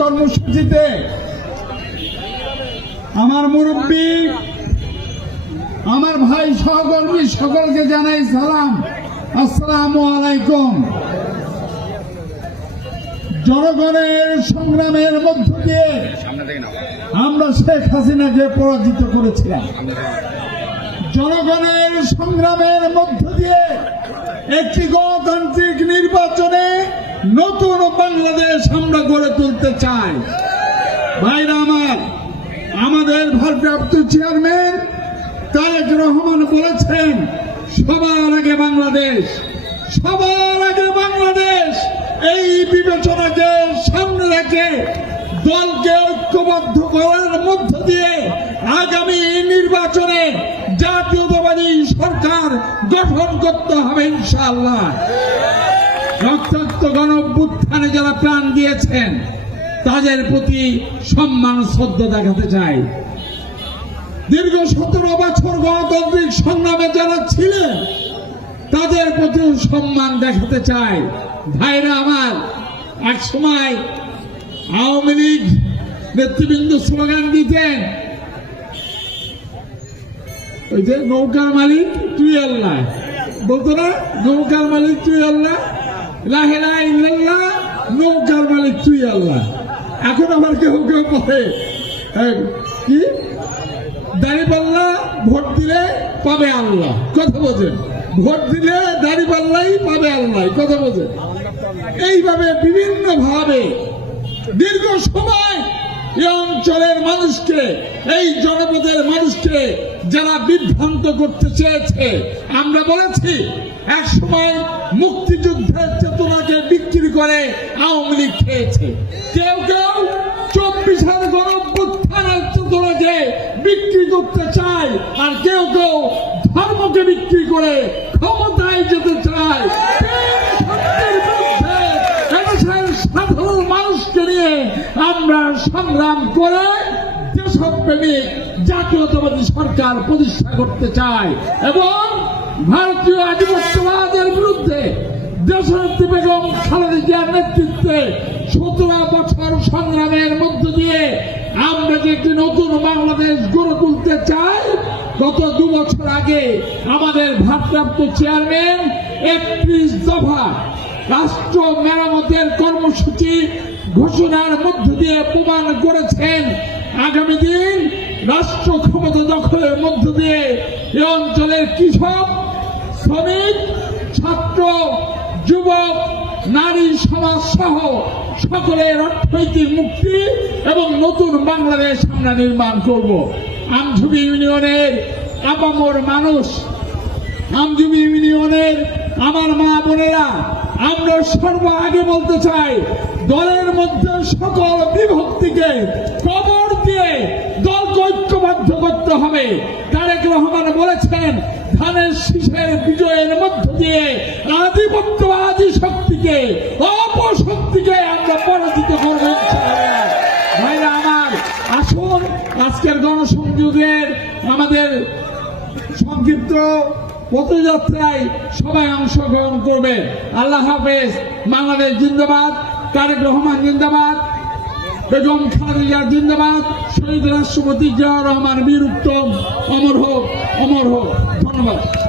কর্মসূচিতে আমার মুরব্বী, আমার ভাই সহকর্মী সকলকে জানাই সালাম। আসসালামু আলাইকুম। জনগণের সংগ্রামের মধ্য দিয়ে আমরা শেখ হাসিনাকে পরাজিত করেছিলাম। জনগণের সংগ্রামের মধ্য দিয়ে একটি গণতান্ত্রিক নির্বাচনে নতুন বাংলাদেশ আমরা গড়ে তুলতে চাই। ভাইরা আমার, আমাদের ভারপ্রাপ্ত চেয়ারম্যান তারেক রহমান বলেছেন, সবার আগে বাংলাদেশ, সবার আগে বাংলাদেশ। এই বিবেচনাকে সামনে রেখে দলকে ঐক্যবদ্ধ করার মধ্য দিয়ে আগামী নির্বাচনে জাতীয়তাবাদী সরকার গঠন করতে হবে ইনশাআল্লাহ। রক্তাক্ত গণ অভ্যুত্থানে যারা প্রাণ দিয়েছেন, তাদের প্রতি সম্মান, শ্রদ্ধা দেখাতে চাই। দীর্ঘ সতেরো বছর গণতান্ত্রিক সংগ্রামে যারা ছিলেন, তাদের প্রতি সম্মান দেখাতে চাই। ভাইরা আমার, এক সময় আওয়ামী লীগ নেতৃবৃন্দ স্লোগান দিতেন, ওই যে নৌকার মালিক তুই আল্লাহ বলতো না, নৌকার মালিক তুই আল্লাহ তুই এখন কেউ কেউ এই, কি? দাঁড়িপাল্লা ভোট দিলে পাবে কথা ভোট দিলে দাঁড়িপাল্লাই পাবে কথা এইভাবে বিভিন্ন ভাবে দীর্ঘ সময় এই অঞ্চলের মানুষকে এই জনপদের মানুষকে যারা বিভ্রান্ত করতে চেয়েছে, আমরা বলেছি, এক সময় মুক্তিযুদ্ধের চেতনাকে বিক্রি করে আওয়ামী লীগ খেয়েছে। কেউ কেউ চব্বিশের গণপ্রত্থানের চেতনাকে বিক্রি করতে চায়, আর কেউ কেউ ধর্মকে বিক্রি করে ক্ষমতায় যেতে চায়। সাধারণ মানুষকে নিয়ে আমরা সংগ্রাম করে দেশপ্রেমিক জাতীয়তাবাদী সরকার প্রতিষ্ঠা করতে চাই এবং ভারতীয় আধিপত্যবাদের বিরুদ্ধে দেশনেত্রী বেগম খালেদা জিয়ার নেতৃত্বে সতেরো বছর সংগ্রামের মধ্য দিয়ে আমরা যে একটি নতুন বাংলাদেশ গড়ে তুলতে চাই, গত দু বছর আগে আমাদের ভারপ্রাপ্ত চেয়ারম্যান একত্রিশ দফা রাষ্ট্র মেরামতের কর্মসূচি ঘোষণার মধ্য দিয়ে প্রমাণ করেছেন। আগামী দিন রাষ্ট্র ক্ষমতা দখলের মধ্য দিয়ে এ অঞ্চলের কৃষক, শ্রমিক, ছাত্র, যুবক, নারী সমাজ সহ সকলের অর্থনৈতিক মুক্তি এবং নতুন বাংলাদেশ আমরা নির্মাণ করব। আমঝুবি ইউনিয়নের আপামর মানুষ আমজুবি ইউনিয়নের আমার মা বোনেরা, আমরা সর্ব আগে বলতে চাই, দলের মধ্যে সকল বিভক্তিকে কবর দিয়ে দলকে ঐক্যবদ্ধ করতে হবে। তারেক রহমান বলেছেন, ধানের শীষের বিজয়ের মধ্য দিয়ে আধিপত্যবাদী শক্তিকে, অপশক্তিকে আমরা পরাজিত করব ভাইরা আমার, আসুন, আজকের গণসংযোগের আমাদের সংক্ষিপ্ত পথযাত্রায় সবাই অংশগ্রহণ করবে। আল্লাহ হাফেজ, বাংলাদেশ জিন্দাবাদ, তারেক রহমান জিন্দাবাদ। বেগম খালেদা জিন্দাবাদ শহীদ রাষ্ট্রপতি জিয়া রহমান বীর উত্তম। অমর হোক অমর হোক। ধন্যবাদ।